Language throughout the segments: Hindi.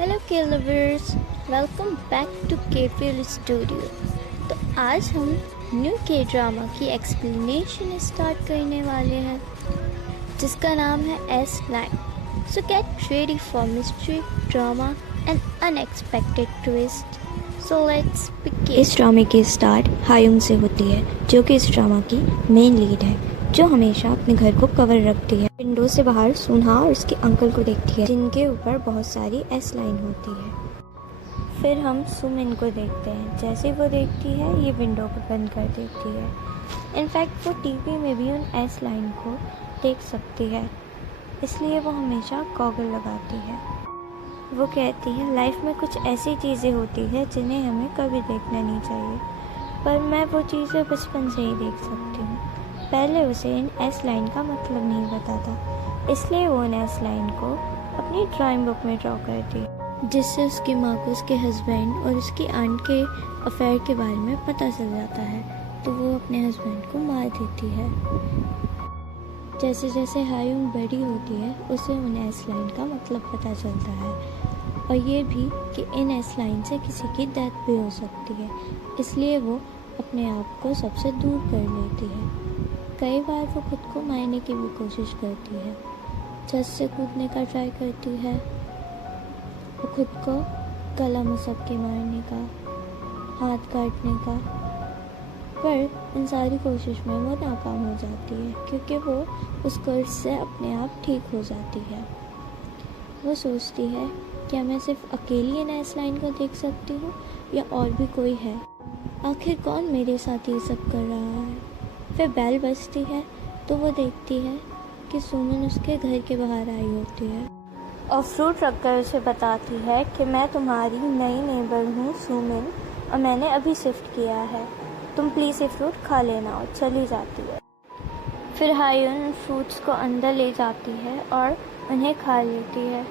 हेलो के लवर्स, वेलकम बैक टू के फील स्टूडियो। तो आज हम न्यू के ड्रामा की एक्सप्लेनेशन स्टार्ट करने वाले हैं जिसका नाम है S9। So get ready for mystery, drama and unexpected twist. So let's begin. इस ड्रामे की स्टार्ट हायुंग से होती है, जो कि इस ड्रामा की मेन लीड है, जो हमेशा अपने घर को कवर रखती है। विंडो से बाहर सुनहा और उसके अंकल को देखती है, जिनके ऊपर बहुत सारी S लाइन होती है। फिर हम सुमिन को देखते हैं। जैसे वो देखती है, ये विंडो को बंद कर देती है। इनफैक्ट वो टीवी में भी उन S लाइन को देख सकती है, इसलिए वो हमेशा गॉगल लगाती है। वो कहती है लाइफ में कुछ ऐसी चीज़ें होती है जिन्हें हमें कभी देखना नहीं चाहिए, पर मैं वो चीज़ें बचपन से ही देख सकती हूँ। पहले उसे इन S लाइन का मतलब नहीं पता था, इसलिए वो इन S लाइन को अपनी ड्राइंग बुक में ड्रॉ करती, जिससे उसकी माँ को उसके हस्बैंड और उसकी आंट के अफेयर के बारे में पता चल जाता है, तो वो अपने हस्बैंड को मार देती है। जैसे जैसे हायुंग बड़ी होती है, उसे उन S लाइन का मतलब पता चलता है, और ये भी कि इन S लाइन से किसी की डेथ भी हो सकती है, इसलिए वो अपने आप को सबसे दूर कर लेती है। कई बार वो खुद को मारने की भी कोशिश करती है, छत से कूदने का ट्राई करती है, वो खुद को गला मसक के मारने का, हाथ काटने का, पर इन सारी कोशिश में वो नाकाम हो जाती है, क्योंकि वो उस कर्ज से अपने आप ठीक हो जाती है। वो सोचती है क्या मैं सिर्फ अकेली इन S लाइन को देख सकती हूँ या और भी कोई है, आखिर कौन मेरे साथ ये सब कर रहा है। फिर बेल बजती है, तो वो देखती है कि सुमन उसके घर के बाहर आई होती है और फ्रूट रखकर उसे बताती है कि मैं तुम्हारी नई नेबर हूँ सुमन, और मैंने अभी शिफ्ट किया है, तुम प्लीज़ ये फ्रूट खा लेना, और चली जाती है। फिर हायुन फ्रूट्स को अंदर ले जाती है और उन्हें खा लेती है।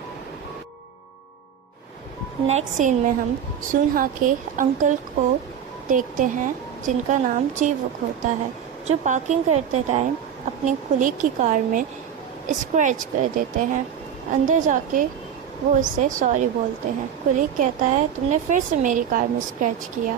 नेक्स्ट सीन में हम सुनहा के अंकल को देखते हैं, जिनका नाम जीवुक होता है, जो पार्किंग करते टाइम अपनी कुलीग की कार में स्क्रैच कर देते हैं। अंदर जाके वो उससे सॉरी बोलते हैं। कुलीग कहता है तुमने फिर से मेरी कार में स्क्रैच किया।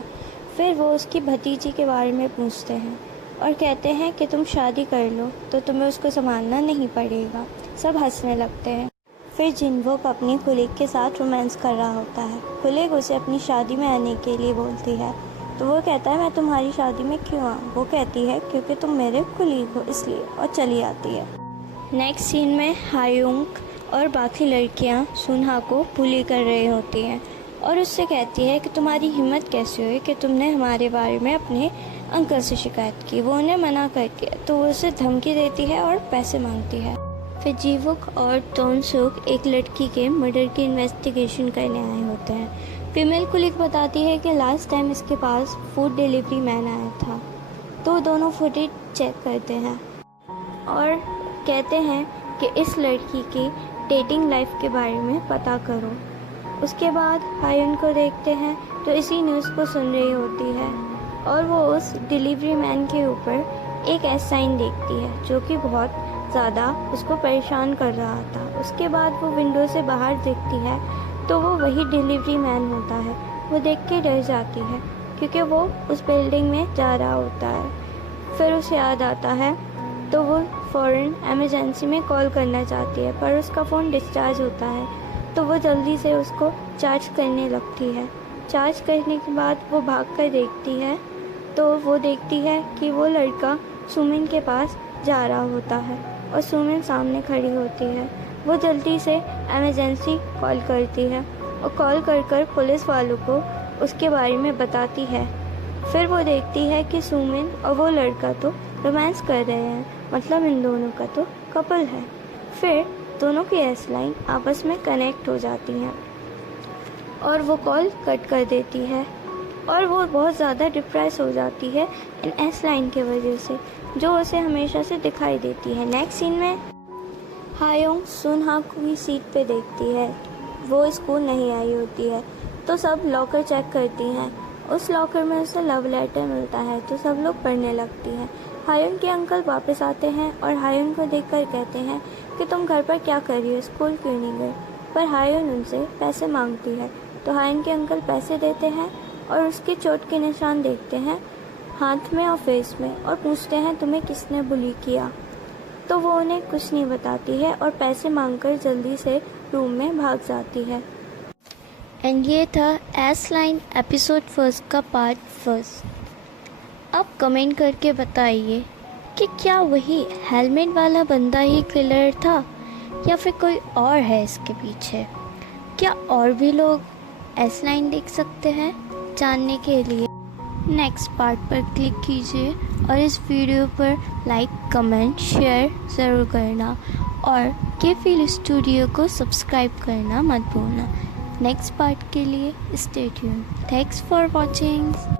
फिर वो उसकी भतीजी के बारे में पूछते हैं और कहते हैं कि तुम शादी कर लो तो तुम्हें उसको संभालना नहीं पड़ेगा। सब हंसने लगते हैं। फिर जिनवुक अपनी कुलीग के साथ रोमांस कर रहा होता है। कुलीग उसे अपनी शादी में आने के लिए बोलती है, तो वो कहता है मैं तुम्हारी शादी में क्यों आऊँ। वो कहती है क्योंकि तुम मेरे कुलीग हो इसलिए, और चली आती है। नेक्स्ट सीन में हायुंग और बाकी लड़कियाँ सुनहा को बुली कर रही होती हैं और उससे कहती है कि तुम्हारी हिम्मत कैसे हुई कि तुमने हमारे बारे में अपने अंकल से शिकायत की। वो उन्हें मना करती है, तो वो उसे धमकी देती है और पैसे मांगती है। फिर जीवुक और टोनसुक एक लड़की के मर्डर की इन्वेस्टिगेशन करने आए होते हैं। फीमेल कुलीग बताती है कि लास्ट टाइम इसके पास फूड डिलीवरी मैन आया था, तो दोनों फुटेज चेक करते हैं और कहते हैं कि इस लड़की की डेटिंग लाइफ के बारे में पता करो। उसके बाद हायुन को देखते हैं, तो इसी न्यूज़ को सुन रही होती है और वो उस डिलीवरी मैन के ऊपर एक S साइन देखती है, जो कि बहुत ज़्यादा उसको परेशान कर रहा था। उसके बाद वो विंडो से बाहर देखती है, तो वो वही डिलीवरी मैन होता है। वो देख के डर जाती है, क्योंकि वो उस बिल्डिंग में जा रहा होता है। फिर उसे याद आता है, तो वो फ़ौरन एमरजेंसी में कॉल करना चाहती है, पर उसका फ़ोन डिस्चार्ज होता है, तो वो जल्दी से उसको चार्ज करने लगती है। चार्ज करने के बाद वो भाग कर देखती है, तो वो देखती है कि वो लड़का सुमिन के पास जा रहा होता है और सुमिन सामने खड़ी होती है। वो जल्दी से इमरजेंसी कॉल करती है और कॉल कर पुलिस वालों को उसके बारे में बताती है। फिर वो देखती है कि सुमिन और वो लड़का तो रोमांस कर रहे हैं, मतलब इन दोनों का तो कपल है। फिर दोनों की S लाइन आपस में कनेक्ट हो जाती हैं और वो कॉल कट कर देती है और वो बहुत ज़्यादा डिप्रेस हो जाती है इन S लाइन के वजह से, जो उसे हमेशा से दिखाई देती है। नेक्स्ट सीन में हायुंग सुनहा की सीट पे देखती है। वो स्कूल नहीं आई होती है, तो सब लॉकर चेक करती हैं। उस लॉकर में उसे लव लेटर मिलता है, तो सब लोग पढ़ने लगती हैं। हायुन के अंकल वापस आते हैं और हायुन को देखकर कहते हैं कि तुम घर पर क्या कर रही हो, स्कूल क्यों नहीं गए। पर हायन उनसे पैसे मांगती है तो हायन के अंकल पैसे देते हैं और उसके चोट के निशान देखते हैं हाथ में और फेस में और पूछते हैं तुम्हें किसने बुली किया। तो वो उन्हें कुछ नहीं बताती है और पैसे मांगकर जल्दी से रूम में भाग जाती है। एंड ये था एस लाइन एपिसोड 1 का पार्ट 1। अब कमेंट करके बताइए कि क्या वही हेलमेट वाला बंदा ही किलर था या फिर कोई और है इसके पीछे। क्या और भी लोग एस लाइन देख सकते हैं? जानने के लिए नेक्स्ट पार्ट पर क्लिक कीजिए और इस वीडियो पर लाइक कमेंट शेयर ज़रूर करना और के फील स्टूडियो को सब्सक्राइब करना मत भूलना। नेक्स्ट पार्ट के लिए stay tuned. Thanks for watching.